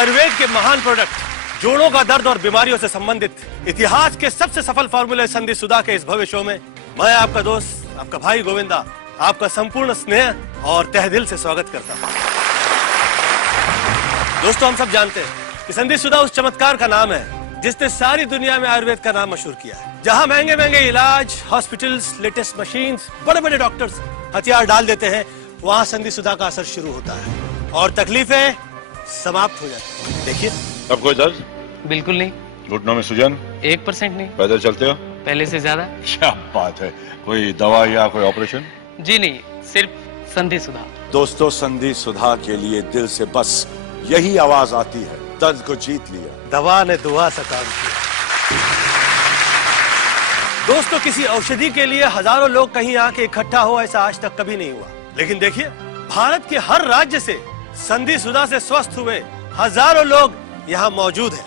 आयुर्वेद के महान प्रोडक्ट जोड़ों का दर्द और बीमारियों से संबंधित इतिहास के सबसे सफल फार्मूले संधि सुधा के इस भव्य शो में मैं आपका दोस्त, आपका भाई गोविंदा, आपका संपूर्ण स्नेह और तहे दिल से स्वागत करता हूं। दोस्तों, हम सब जानते हैं कि संधि सुधा उस चमत्कार का नाम है जिसने सारी दुनिया में आयुर्वेद का नाम मशहूर किया है। जहां महंगे महंगे इलाज, हॉस्पिटल्स, लेटेस्ट मशीन्स, बड़े बड़े डॉक्टर्स हथियार डाल देते हैं, वहां संधि सुधा का असर शुरू होता है और तकलीफें समाप्त हो जाती हैं। देखिए, अब कोई दर्द? बिल्कुल नहीं। घुटनों में सूजन? 1% नहीं। पैदल चलते हो? पहले से ज्यादा। क्या बात है, कोई दवा या कोई ऑपरेशन? जी नहीं, सिर्फ संधि सुधा। दोस्तों, संधि सुधा के लिए दिल से बस यही आवाज आती है, दर्द को जीत लिया, दवा ने दुआ से काम किया। दोस्तों, किसी औषधि के लिए हजारों लोग कहीं आके इकट्ठा हो, ऐसा आज तक कभी नहीं हुआ। लेकिन देखिए, भारत के हर राज्य से संधि सुधा से स्वस्थ हुए हजारों लोग यहाँ मौजूद हैं,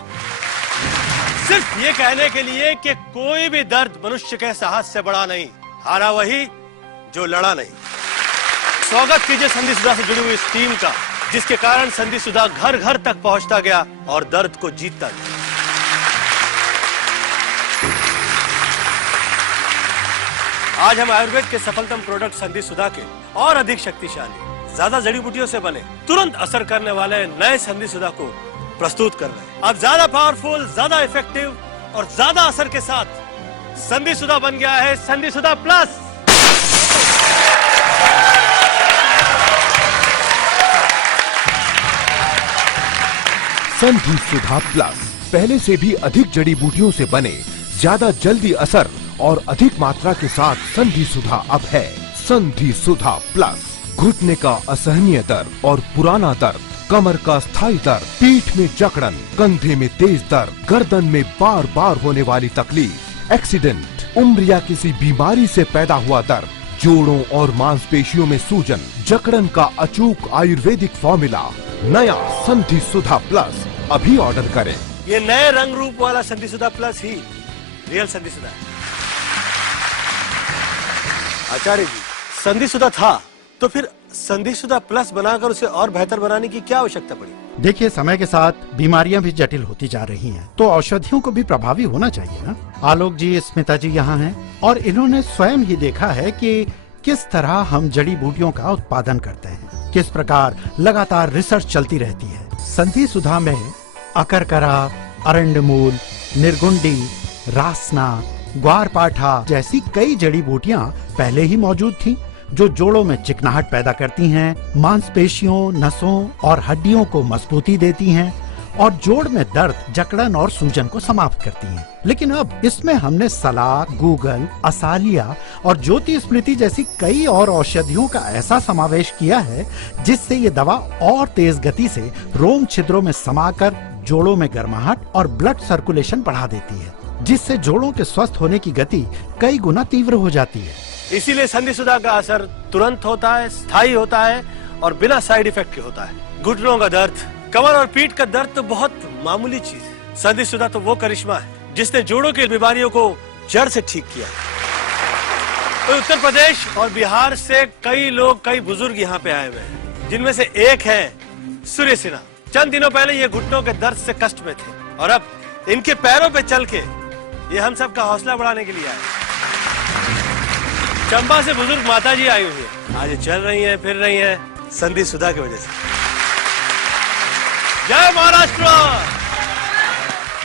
सिर्फ ये कहने के लिए कि कोई भी दर्द मनुष्य के साहस से बड़ा नहीं, हारा वही जो लड़ा नहीं। स्वागत कीजिए संधि सुधा से जुड़ी हुई इस टीम का, जिसके कारण संधि सुधा घर घर तक पहुंचता गया और दर्द को जीतता गया। आज हम आयुर्वेद के सफलतम प्रोडक्ट संधि सुधा के और अधिक शक्तिशाली, ज्यादा जड़ी बूटियों से बने, तुरंत असर करने वाले नए संधि सुधा को प्रस्तुत कर रहे हैं। अब ज्यादा पावरफुल, ज्यादा इफेक्टिव और ज्यादा असर के साथ संधि सुधा बन गया है संधि सुधा प्लस। संधि सुधा प्लस पहले से भी अधिक जड़ी बूटियों से बने, ज्यादा जल्दी असर और अधिक मात्रा के साथ संधि सुधा अब है संधि सुधा प्लस। घुटने का असहनीय दर्द और पुराना दर्द, कमर का स्थायी दर्द, पीठ में जकड़न, कंधे में तेज दर्द, गर्दन में बार बार होने वाली तकलीफ, एक्सीडेंट, उम्र या किसी बीमारी से पैदा हुआ दर्द, जोड़ों और मांसपेशियों में सूजन, जकड़न का अचूक आयुर्वेदिक फॉर्मूला, नया संधि सुधा प्लस अभी ऑर्डर करें। ये नए रंग रूप वाला संधि सुधा प्लस ही रियल संधि सुधा है। आचार्य जी, संधि सुधा था तो फिर संधि सुधा प्लस बनाकर उसे और बेहतर बनाने की क्या आवश्यकता पड़ी? देखिए, समय के साथ बीमारियां भी जटिल होती जा रही हैं, तो औषधियों को भी प्रभावी होना चाहिए ना। आलोक जी, स्मिता जी यहाँ हैं और इन्होंने स्वयं ही देखा है कि किस तरह हम जड़ी बूटियों का उत्पादन करते हैं, किस प्रकार लगातार रिसर्च चलती रहती है। संधि सुधा में अकरकरा, अरंडमूल, निर्गुंडी, रासना, ग्वारपाठा जैसी कई जड़ी बूटियां पहले ही मौजूद थीं, जो जोड़ों में चिकनाहट पैदा करती हैं, मांसपेशियों, नसों और हड्डियों को मजबूती देती हैं और जोड़ में दर्द, जकड़न और सूजन को समाप्त करती हैं। लेकिन अब इसमें हमने सलार, गूगल, असालिया और ज्योति स्मृति जैसी कई और औषधियों का ऐसा समावेश किया है जिससे ये दवा और तेज गति से रोम छिद्रों में समाकर जोड़ों में गर्माहट और ब्लड सर्कुलेशन बढ़ा देती है, जिससे जोड़ों के स्वस्थ होने की गति कई गुना तीव्र हो जाती है। इसीलिए संधि सुधा का असर तुरंत होता है, स्थायी होता है और बिना साइड इफेक्ट के होता है। घुटनों का दर्द, कमर और पीठ का दर्द तो बहुत मामूली चीज है। संधि सुधा तो वो करिश्मा है जिसने जोड़ों की बीमारियों को जड़ से ठीक किया। तो उत्तर प्रदेश और बिहार से कई लोग, कई बुजुर्ग यहाँ पे आए हुए हैं, जिनमें से एक है सूर्य सिन्हा। चंद दिनों पहले ये घुटनों के दर्द से कष्ट में थे और अब इनके पैरों पे चल के ये हम सब का हौसला बढ़ाने के लिए आए। चंबा से बुजुर्ग माता जी आई हुई है, आज ये चल रही हैं, फिर रही हैं संधि सुधा की वजह से। जय महाराष्ट्र!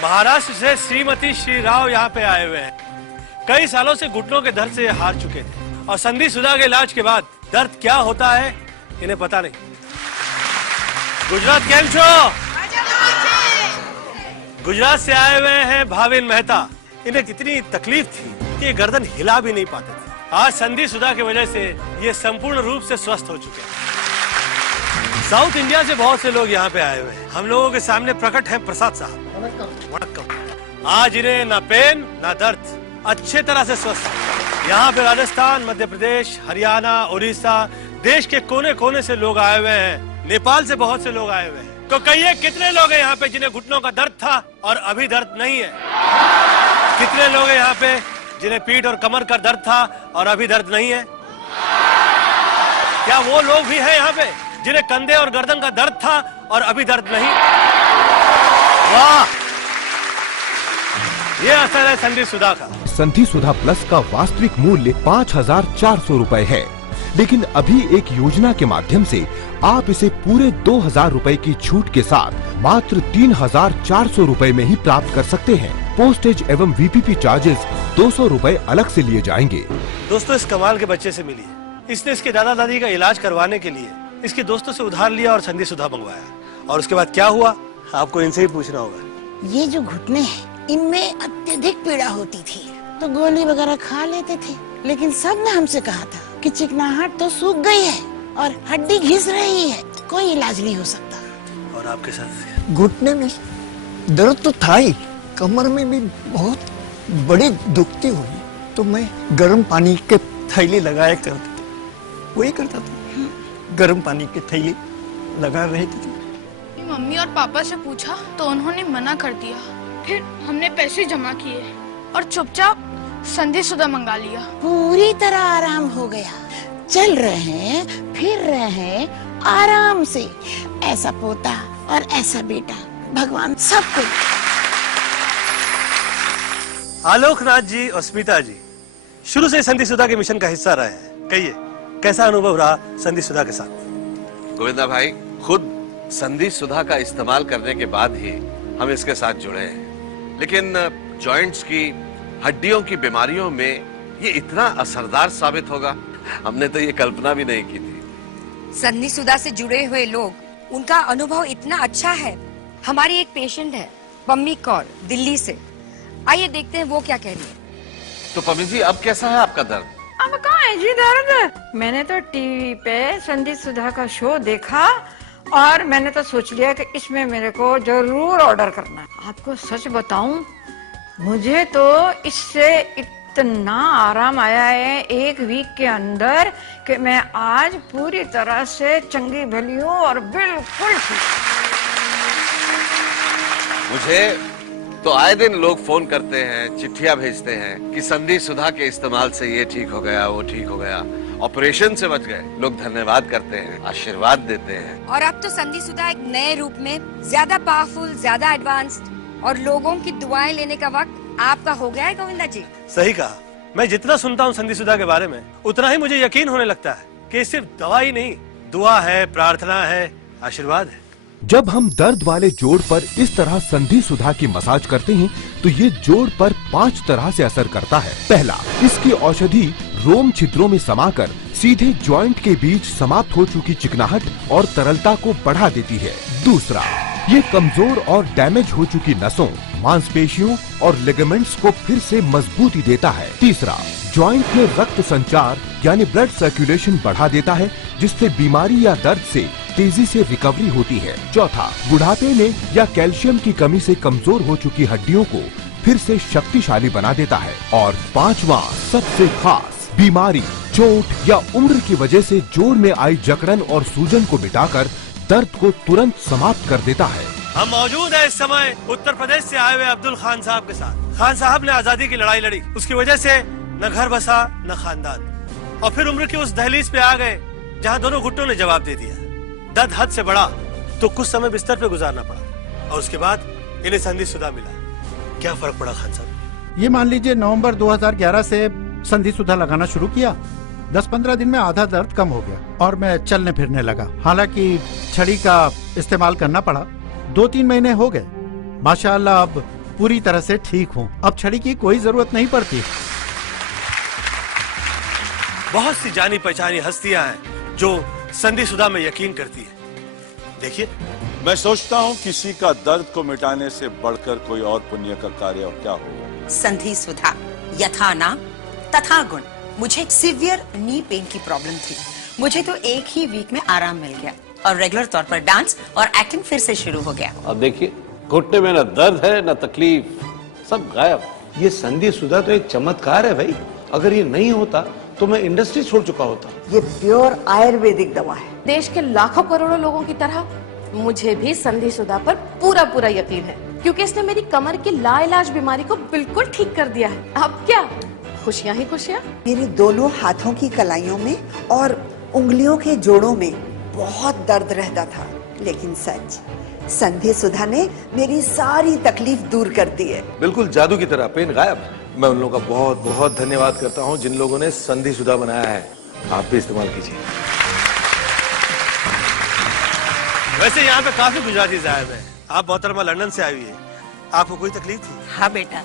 महाराष्ट्र से श्रीमती श्री राव यहाँ पे आए हुए हैं। कई सालों से घुटनों के दर्द से हार चुके थे और संधि सुधा के इलाज के बाद दर्द क्या होता है इन्हें पता नहीं। गुजरात केम छो? गुजरात से आए हुए हैं भाविन मेहता। इन्हें कितनी तकलीफ थी कि ये गर्दन हिला भी नहीं पाते थे। आज संधि सुधा की वजह से ये संपूर्ण रूप से स्वस्थ हो चुके हैं। साउथ इंडिया से बहुत से लोग यहाँ पे आए हुए हैं। हम लोगों के सामने प्रकट है प्रसाद साहब। वणक्कम। आज इन्हें ना पेन ना दर्द, अच्छे तरह से स्वस्थ। यहाँ पे राजस्थान, मध्य प्रदेश, हरियाणा, उड़ीसा, देश के कोने कोने से लोग आए हुए हैं। नेपाल से बहुत से लोग आए हुए हैं। तो कहिए, कितने लोग हैं यहाँ पे जिन्हें घुटनों का दर्द था और अभी दर्द नहीं है? कितने लोग हैं यहाँ पे जिन्हें पीठ और कमर का दर्द था और अभी दर्द नहीं है? क्या वो लोग भी हैं यहाँ पे जिन्हें कंधे और गर्दन का दर्द था और अभी दर्द नहीं? वाह, ये असर है संधि सुधा का। संधि सुधा प्लस का वास्तविक मूल्य 5,400 रूपए है, लेकिन अभी एक योजना के माध्यम से आप इसे पूरे 2,000 रूपए की छूट के साथ मात्र 3,400 रूपए में ही प्राप्त कर सकते हैं। पोस्टेज एवं वीपीपी चार्जेस 200 रूपए अलग से लिए जाएंगे। दोस्तों, इस कमाल के बच्चे से मिलिए। इसने इसके दादा दादी का इलाज करवाने के लिए इसके दोस्तों से उधार लिया और संधि सुधा मंगवाया, और उसके बाद क्या हुआ आपको इनसे ही पूछना होगा। ये जो घुटने हैं, इनमें अत्यधिक पीड़ा होती थी, तो गोली वगैरह खा लेते थे, लेकिन सब ने हमसे कहा था कि चिकनाहट तो सूख गई है और हड्डी घिस रही है, कोई इलाज नहीं हो सकता। और आपके साथ घुटने में दर्द तो था ही, कमर में भी बहुत बड़ी दुखती हुई, तो मैं गर्म पानी के थैली लगाया करता था, वही करता था, गर्म पानी के थैली लगा रहे थे। मम्मी और पापा से पूछा तो उन्होंने मना कर दिया। फिर हमने पैसे जमा किए और चुपचाप संधि सुधा मंगा लिया। पूरी तरह आराम हो गया, चल रहे हैं, फिर रहे हैं आराम से। ऐसा पोता और ऐसा बेटा भगवान सबको। आलोकनाथ जी और स्मिता जी शुरू से संधि सुधा के मिशन का हिस्सा रहे हैं। कहिए, कैसा अनुभव रहा संधि सुधा के साथ? गोविंदा भाई, खुद संधि सुधा का इस्तेमाल करने के बाद ही हम इसके साथ जुड़े हैं, लेकिन जॉइंट्स की, हड्डियों की बीमारियों में ये इतना असरदार साबित होगा, हमने तो ये कल्पना भी नहीं की थी। संधि सुधा से जुड़े हुए लोग, उनका अनुभव इतना अच्छा है। हमारी एक पेशेंट है पम्मी कौर, दिल्ली से। आइए देखते हैं वो क्या कह रही है। तो पम्मी जी, अब कैसा है आपका दर्द? अब कहाँ है जी दर्द? मैंने तो टीवी पे संधि सुधा का शो देखा और मैंने तो सोच लिया कि इसमें मेरे को जरूर ऑर्डर करना है। आपको सच बताऊं, मुझे तो इससे इतना आराम आया है एक वीक के अंदर कि मैं आज पूरी तरह से चंगी भली हूँ और बिल्कुल ठीक। मुझे तो आए दिन लोग फोन करते हैं, चिट्ठियां भेजते हैं कि संधि सुधा के इस्तेमाल से ये ठीक हो गया, वो ठीक हो गया, ऑपरेशन से बच गए। लोग धन्यवाद करते हैं, आशीर्वाद देते हैं। और अब तो संधि सुधा एक नए रूप में, ज्यादा पावरफुल, ज्यादा एडवांस्ड, और लोगों की दुआएं लेने का वक्त आपका हो गया है गोविंदा जी। सही कहा। मैं जितना सुनता हूँ संधि सुधा के बारे में, उतना ही मुझे यकीन होने लगता है कि सिर्फ दवा ही नहीं, दुआ है, प्रार्थना है, आशीर्वाद है। जब हम दर्द वाले जोड़ पर इस तरह संधि सुधा की मसाज करते हैं तो ये जोड़ पर 5 तरह से असर करता है। पहला, इसकी औषधि रोम छिद्रों में समाकर सीधे जॉइंट के बीच समाप्त हो चुकी चिकनाहट और तरलता को बढ़ा देती है। दूसरा, ये कमजोर और डैमेज हो चुकी नसों, मांसपेशियों और लिगामेंट्स को फिर से मजबूती देता है। तीसरा, जॉइंट में रक्त संचार यानी ब्लड सर्कुलेशन बढ़ा देता है, जिससे बीमारी या दर्द से तेजी से रिकवरी होती है। चौथा, बुढ़ापे में या कैल्शियम की कमी से कमजोर हो चुकी हड्डियों को फिर से शक्तिशाली बना देता है। और पांचवा, सबसे खास, बीमारी, चोट या उम्र की वजह से जोड़ में आई जकड़न और सूजन को मिटाकर दर्द को तुरंत समाप्त कर देता है। हम मौजूद है इस समय उत्तर प्रदेश से आए हुए अब्दुल खान साहब के साथ। खान साहब ने आजादी की लड़ाई लड़ी, उसकी वजह से न घर बसा न खानदान, और फिर उम्र की उस दहलीज पे आ गए जहाँ दोनों घुटनों ने जवाब दे दिया। दर्द हद से बढ़ा तो कुछ समय बिस्तर पे गुजारना पड़ा, और उसके बाद इन्हें संधि सुधा मिला। क्या फर्क पड़ा खान साहब? ये मान लीजिए नवंबर 2011 से संधि सुधा लगाना शुरू किया। 10-15 दिन में आधा दर्द कम हो गया और मैं चलने फिरने लगा। हालांकि छड़ी का इस्तेमाल करना पड़ा। 2-3 महीने हो गए, माशाअल्लाह अब पूरी तरह से ठीक हूँ। अब छड़ी की कोई जरूरत नहीं पड़ती। बहुत सी जानी पहचानी हस्तियां हैं जो संधि सुधा में यकीन करती है। देखिए, मैं सोचता हूँ किसी का दर्द को मिटाने से बढ़कर कोई और पुण्य का कार्य और क्या होगा। संधि सुधा, यथा नाम तथा गुण। मुझे एक सीवियर नी पेन की प्रॉब्लम थी, मुझे तो एक ही वीक में आराम मिल गया और रेगुलर तौर पर डांस और एक्टिंग फिर से शुरू हो गया। अब देखिए, घुटने में न दर्द है न तकलीफ, सब गायब। ये संधि सुधा तो एक चमत्कार है भाई। अगर ये नहीं होता तो मैं इंडस्ट्री छोड़ चुका होता। ये प्योर आयुर्वेदिक दवा है। देश के लाखों करोड़ों लोगों की तरह मुझे भी संधि सुधा पर पूरा यकीन है, क्योंकि इसने मेरी कमर की लाइलाज बीमारी को बिल्कुल ठीक कर दिया है। अब क्या, खुशियाँ ही खुशियाँ। मेरे दोनों हाथों की कलाइयों में और उंगलियों के जोड़ों में बहुत दर्द रहता था, लेकिन सच संधि सुधा ने मेरी सारी तकलीफ दूर कर दी है। बिल्कुल जादू की तरह, पेन गायब। मैं उन लोगों का बहुत बहुत धन्यवाद करता हूँ जिन लोगों ने संधि सुधा बनाया है। आप भी इस्तेमाल कीजिए। वैसे यहाँ पे काफी गुजराती साहब है। आप मोहतरमा लंदन से आई हुई है, आपको कोई तकलीफ थी? हाँ बेटा,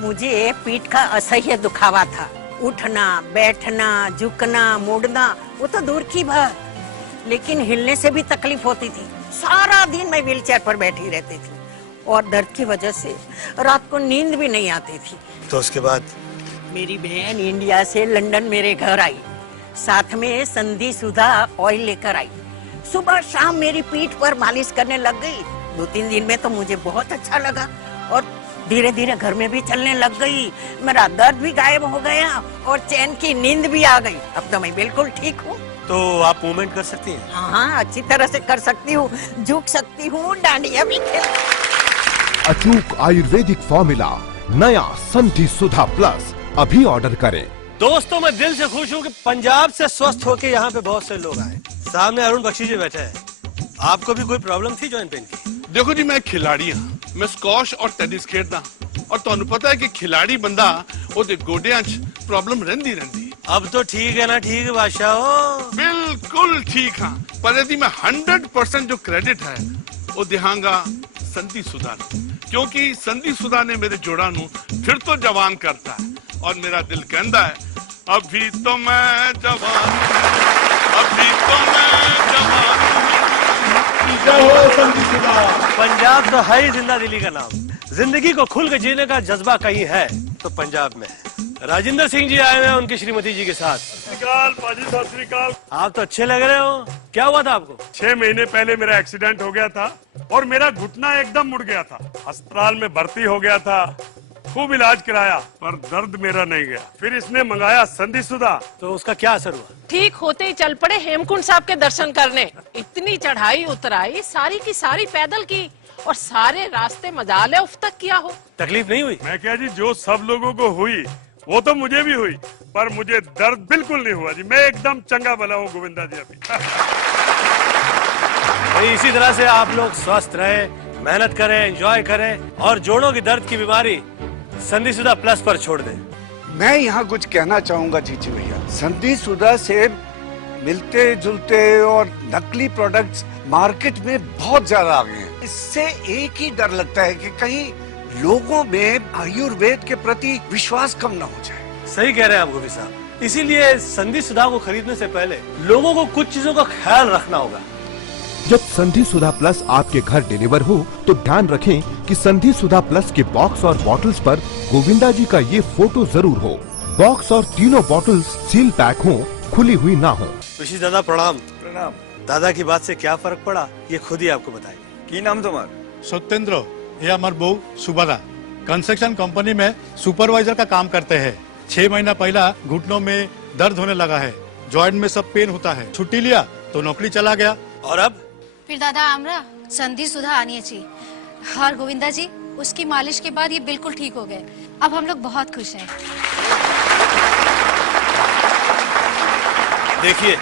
मुझे पीठ का असह्य दुखावा था। उठना, बैठना, झुकना, मुड़ना वो तो दूर की बात, लेकिन हिलने से भी तकलीफ होती थी। सारा दिन मैं व्हीलचेयर पर बैठी रहती थी और दर्द की वजह से रात को नींद भी नहीं आती थी। तो उसके बाद मेरी बहन इंडिया से लंदन मेरे घर आई, साथ में संधि सुधा ऑयल लेकर आई। सुबह शाम मेरी पीठ पर मालिश करने लग गई। 2-3 दिन में तो मुझे बहुत अच्छा लगा और धीरे धीरे घर में भी चलने लग गई। मेरा दर्द भी गायब हो गया और चैन की नींद भी आ गई। अब तो मैं बिल्कुल ठीक हूँ। तो आप मूवमेंट कर सकती हैं? हाँ, अच्छी तरह से कर सकती हूँ, झुक सकती हूँ, डांडिया भी खेल। अचूक आयुर्वेदिक फॉर्मूला नया संधि सुधा प्लस अभी ऑर्डर करें। दोस्तों, मैं दिल से खुश हूँ कि पंजाब से स्वस्थ होके यहाँ पे बहुत से लोग आए। सामने अरुण बख्शी जी बैठे हैं। आपको भी कोई प्रॉब्लम थी जॉइंट पेन की? देखो जी, मैं खिलाड़ी हाँ, मैं स्कॉश और टेनिस खेलता और ਤੁਹਾਨੂੰ पता है कि खिलाड़ी बंदा ਉਹਦੇ ਗੋਡਿਆਂ 'ਚ प्रॉब्लम ਰਹਿੰਦੀ अब तो ठीक है ना? ठीक है बादशाह, बिल्कुल ठीक हाँ, पर यदि मैं 100% जो क्रेडिट है वो दिहांगा संधि सुधा ने, क्योंकि संधि सुधा ने मेरे जोड़ा नू फिर तो जवान करता है और मेरा दिल कहता है अभी तो मैं जवान हूं, अभी तो मैं जवान हूं। जय हो संधि सुधा। पंजाब तो है ही जिंदा दिली का नाम। जिंदगी को खुल के जीने का जज्बा कहीं है तो पंजाब में है। राजेंद्र सिंह जी आए हुए हैं उनकी श्रीमती जी के साथ। सत श्री अकाल। आप तो अच्छे लग रहे हो। क्या हुआ था आपको? 6 महीने पहले मेरा एक्सीडेंट हो गया था और मेरा घुटना एकदम मुड़ गया था। अस्पताल में भर्ती हो गया था, खूब इलाज कराया, पर दर्द मेरा नहीं गया। फिर इसने मंगाया संधि सुधा। तो उसका क्या असर हुआ? ठीक होते ही चल पड़े हेमकुंड साहब के दर्शन करने। इतनी चढ़ाई उतराई सारी की सारी पैदल की और सारे रास्ते मजाले उफ तक किया हो। तकलीफ नहीं हुई? मैं क्या जी, जो सब लोगों को हुई वो तो मुझे भी हुई, पर मुझे दर्द बिल्कुल नहीं हुआ जी। मैं एकदम चंगा भला हूँ गोविंदा जी अभी। भाई इसी तरह से आप लोग स्वस्थ रहे, मेहनत करें, एंजॉय करें और जोड़ों की दर्द की बीमारी संधि सुधा प्लस पर छोड़ दें। मैं यहाँ कुछ कहना चाहूंगा जीजी भैया, संधि सुधा से मिलते जुलते और नकली प्रोडक्ट्स मार्केट में बहुत ज्यादा आ गए हैं। इससे एक ही डर लगता है कि कहीं लोगों में आयुर्वेद के प्रति विश्वास कम न हो जाए। सही कह रहे हैं आप गोपी साहब। इसीलिए संधि सुधा को खरीदने से पहले लोगों को कुछ चीजों का ख्याल रखना होगा। जब संधि सुधा प्लस आपके घर डिलीवर हो तो ध्यान रखें कि संधि सुधा प्लस के बॉक्स और बॉटल्स पर गोविंदा जी का ये फोटो जरूर हो। बॉक्स और तीनों बॉटल्स सील पैक हो, खुली हुई ना हो। ऋषि दादा प्रणाम। प्रणाम। दादा की बात से क्या फर्क पड़ा ये खुद ही आपको बताएंगे। की नाम तुम्हारा? सत्येंद्र, ये हमारे बहू सुबदा कंस्ट्रक्शन कंपनी में सुपरवाइजर का काम करते हैं। 6 महीना पहला घुटनों में दर्द होने लगा है, जॉइंट में सब पेन होता है। छुट्टी लिया तो नौकरी चला गया। और अब फिर दादा आमरा संधि सुधा आनी चाहिए और गोविंदा जी उसकी मालिश के बाद ये बिल्कुल ठीक हो गए। अब हम लोग बहुत खुश हैं। देखिए,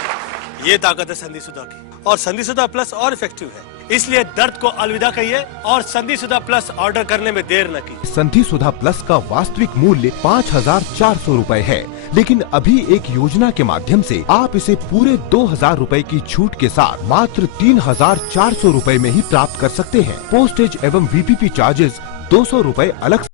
ये ताकत है संधि सुधा की और संधि सुधा प्लस और इफेक्टिव है। इसलिए दर्द को अलविदा कहिए और संधि सुधा प्लस ऑर्डर करने में देर न कीजिए। संधि सुधा प्लस का वास्तविक मूल्य 5400 रूपए है, लेकिन अभी एक योजना के माध्यम से आप इसे पूरे 2000 रूपए की छूट के साथ मात्र 3400 रूपए में ही प्राप्त कर सकते हैं। पोस्टेज एवं VPP चार्जेस 200 रूपए अलग